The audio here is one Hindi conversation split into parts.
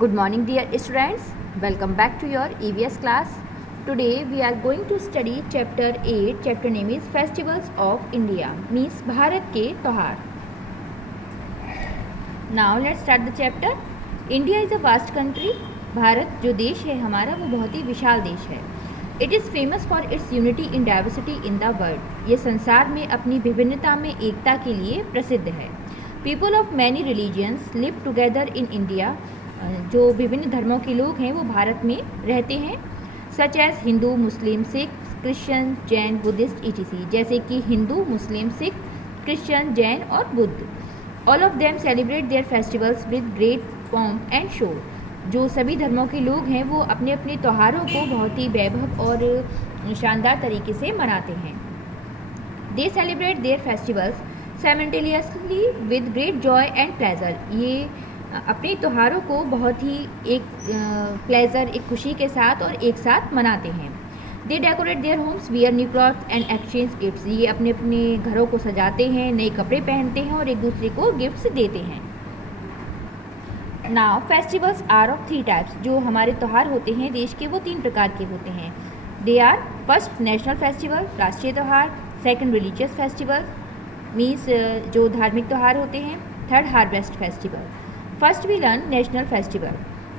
Good morning dear students, welcome back to your EVS class. Today we are going to study chapter 8. Chapter name is Festivals of India, means Bharat के त्योहार. Now let's start the chapter. India is a vast country. Bharat जो देश है हमारा वो बहुत ही विशाल देश है. It is famous for its unity in diversity in the world. ये संसार में अपनी विभिन्नता में एकता के लिए प्रसिद्ध है. People of many religions live together in India. जो विभिन्न धर्मों के लोग हैं वो भारत में रहते हैं. Such as Hindu, Muslim, Sikh, Christian, Jain, Buddhist etc. जैसे कि हिंदू, मुस्लिम, सिख, क्रिश्चियन, जैन और Buddha. All of them celebrate their festivals with great pomp and show. जो सभी धर्मों के लोग हैं वो अपने अपने त्योहारों को बहुत ही वैभव और शानदार तरीके से मनाते हैं. दे celebrate their festivals simultaneously with great Joy and pleasure. ये अपने त्योहारों को बहुत ही एक प्लेजर, एक खुशी के साथ और एक साथ मनाते हैं. They decorate their homes, wear new clothes and exchange gifts. ये अपने अपने घरों को सजाते हैं, नए कपड़े पहनते हैं और एक दूसरे को गिफ्ट्स देते हैं. Now festivals are of 3 types. जो हमारे त्यौहार होते हैं देश के वो 3 प्रकार के होते हैं. They are first national festival, राष्ट्रीय त्यौहार. सेकंड रिलीजियस फेस्टिवल मीन्स जो धार्मिक त्यौहार होते हैं. Third harvest festival. First we learn national festival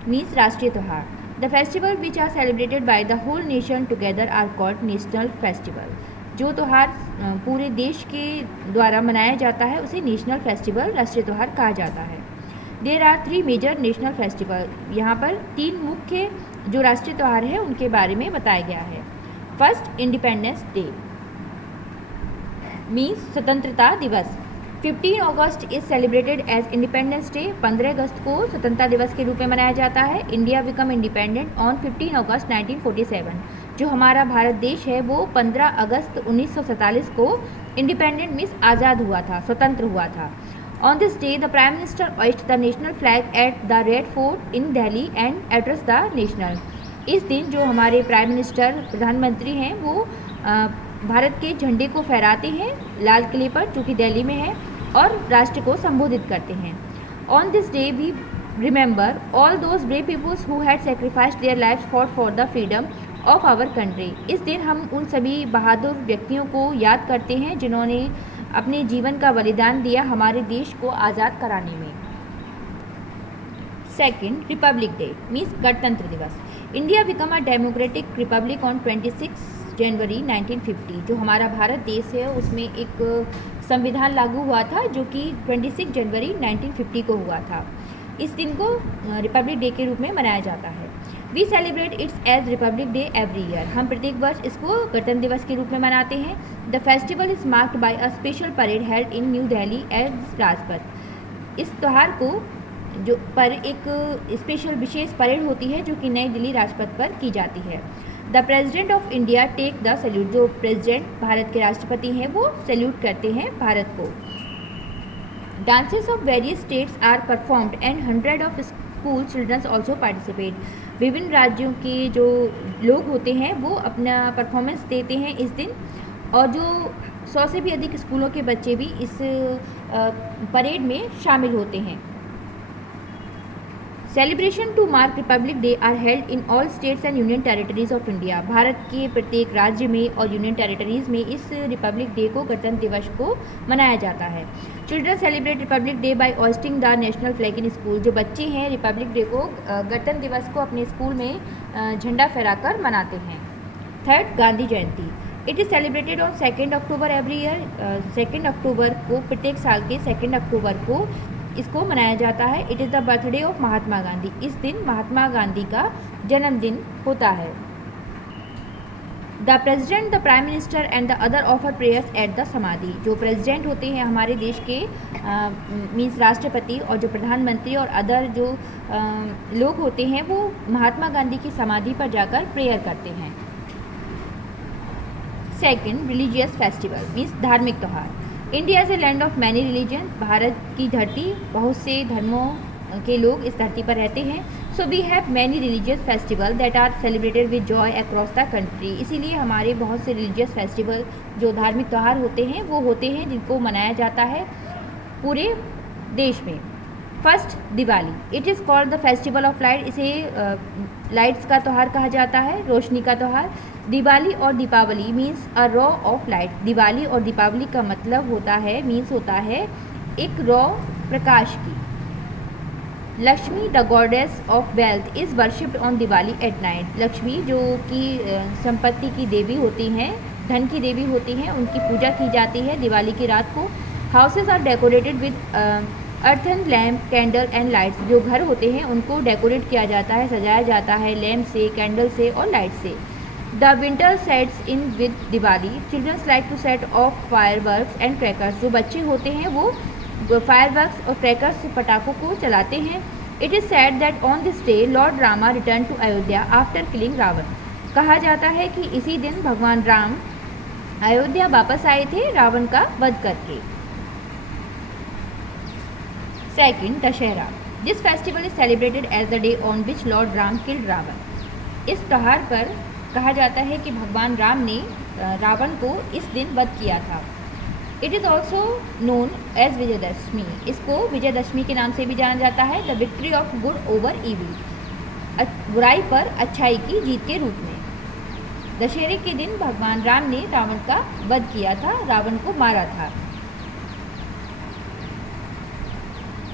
means राष्ट्रीय त्यौहार. The festival which are celebrated by the whole nation together are called national festival. जो त्यौहार पूरे देश के द्वारा मनाया जाता है उसे नेशनल फेस्टिवल, राष्ट्रीय त्यौहार कहा जाता है. There are 3 major national festival. यहाँ पर 3 मुख्य जो राष्ट्रीय त्यौहार है उनके बारे में बताया गया है. फर्स्ट इंडिपेंडेंस डे मीन्स स्वतंत्रता दिवस. 15 August is celebrated as Independence Day. 15 अगस्त को स्वतंत्रता दिवस के रूप में मनाया जाता है. India become independent on 15 August 1947. जो हमारा भारत देश है वो 15 अगस्त 1947 को इंडिपेंडेंट मीन्स आज़ाद हुआ था, स्वतंत्र हुआ था. On this day the prime minister hoist the national flag at the red fort in Delhi and address the national. इस दिन जो हमारे प्राइम मिनिस्टर, प्रधानमंत्री हैं वो भारत के झंडे को फहराते हैं लाल किले पर जो कि दिल्ली में है और राष्ट्र को संबोधित करते हैं. On this day we remember all those brave peoples who had sacrificed their lives for the freedom of our country. इस दिन हम उन सभी बहादुर व्यक्तियों को याद करते हैं जिन्होंने अपने जीवन का बलिदान दिया हमारे देश को आज़ाद कराने में. सेकेंड रिपब्लिक डे मीन्स गणतंत्र दिवस. India become a democratic Republic on 26 जनवरी 1950. जो हमारा भारत देश है उसमें एक संविधान लागू हुआ था जो कि 26 जनवरी 1950 को हुआ था. इस दिन को रिपब्लिक डे के रूप में मनाया जाता है. We celebrate its as republic day every year. हम प्रत्येक वर्ष इसको गणतंत्र दिवस के रूप में मनाते हैं. The festival is marked by a special parade held in New Delhi as Rajpath. इस त्यौहार को जो पर एक स्पेशल विशेष परेड होती है जो कि नई दिल्ली राजपथ पर की जाती है. The president of India take the salute. जो प्रेसिडेंट भारत के राष्ट्रपति हैं वो सैल्यूट करते हैं भारत को. Dances of various states are performed and 100 of school childrens also participate. विभिन्न राज्यों के जो लोग होते हैं वो अपना परफॉर्मेंस देते हैं इस दिन और जो 100 से भी अधिक स्कूलों के बच्चे भी इस परेड में शामिल होते हैं. Celebration to mark republic day are held in all states and union territories of India. Bharat के प्रत्येक राज्य में और यूनियन टेरिटरीज में इस रिपब्लिक डे को, गणतंत्र दिवस को मनाया जाता है. Children celebrate republic day by hoisting the national flag in school. जो बच्चे हैं रिपब्लिक डे को, गणतंत्र दिवस को अपने स्कूल में झंडा फहराकर मनाते हैं. Third Gandhi Jayanti. It is celebrated on 2 October every year. 2 अक्टूबर को, प्रत्येक साल के 2 अक्टूबर को इसको मनाया जाता है. It is the birthday of Mahatma Gandhi. इस दिन महात्मा गांधी का जन्मदिन होता है. The president, the prime minister and the other offer prayers at the samadhi. जो प्रेसिडेंट होते हैं हमारे देश के मीन्स राष्ट्रपति और जो प्रधानमंत्री और अदर जो लोग होते हैं वो महात्मा गांधी की समाधि पर जाकर प्रेयर करते हैं. सेकेंड रिलीजियस फेस्टिवल मीन्स धार्मिक त्यौहार. India is a land of many religion. Bharat की धरती, बहुत से धर्मों के लोग इस धरती पर रहते हैं. So we have many religious festival that are celebrated with joy across the country. इसीलिए हमारे बहुत से रिलीजियस फेस्टिवल जो धार्मिक त्यौहार होते हैं वो होते हैं जिनको मनाया जाता है पूरे देश में. First Diwali, it is called the festival of light, इसे लाइट्स का त्यौहार कहा जाता है, रोशनी का त्यौहार। दिवाली और Deepavali means a row of light, Diwali और दीपावली का मतलब होता है, मीन्स होता है एक रॉ प्रकाश की। Lakshmi the goddess of wealth is worshipped on Diwali at night, Lakshmi जो कि संपत्ति की देवी होती हैं, धन की देवी होती हैं, उनकी पूजा की जाती है दिवाली की रात को। Houses are decorated with earthen lamp candle and lights, जो घर होते हैं उनको डेकोरेट किया जाता है, सजाया जाता है लैम्प से, कैंडल से और लाइट से। The winter sets in with Diwali, childrens like to set off fireworks and crackers, जो बच्चे होते हैं वो फायरवर्क्स और क्रैकर्स पटाखों को चलाते हैं। It is said that on this day lord Rama return to Ayodhya after killing Ravana, कहा जाता है कि इसी दिन भगवान राम अयोध्या वापस आए थे रावण का वध करके। Second, Dussehra, this festival is celebrated as the day on which lord Ram killed Ravana, इस त्यौहार पर कहा जाता है कि भगवान राम ने रावण को इस दिन वध किया था। It is also known as Vijayadashami, इसको विजयदशमी के नाम से भी जाना जाता है। The victory of good over evil, बुराई पर अच्छाई की जीत के रूप में। दशहरे के दिन भगवान राम ने रावण का वध किया था, रावण को मारा था।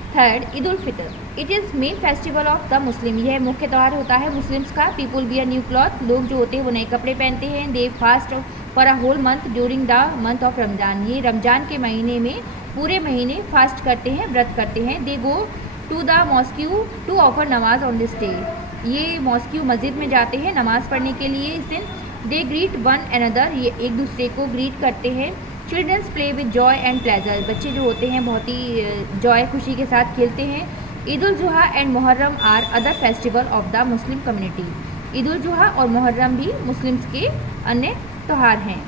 Third, Eid ul Fitr, it is main festival of the मुस्लिम, यह मुख्य त्यौहार होता है मुस्लिम्स का। पीपुल वियर न्यू क्लॉथ, लोग जो होते हैं वो नए कपड़े पहनते हैं। They fast for a whole month during the month of Ramzan, ये रमज़ान के महीने में पूरे महीने फास्ट करते हैं, व्रत करते हैं। They go to the mosque to offer namaz on this day, ये मॉस्क्यू मस्जिद में जाते हैं नमाज़ पढ़ने के लिए इस दिन। दे ग्रीट वन अनदर, ये एक दूसरे को ग्रीट करते हैं। Childrens play with joy and pleasure, बच्चे जो होते हैं बहुत ही जॉय खुशी के साथ खेलते हैं। Eid ul Zuha and Muharram are other festival of the Muslim community, Eid ul Zuha और मुहर्रम भी मुस्लिम्स के अन्य त्यौहार हैं।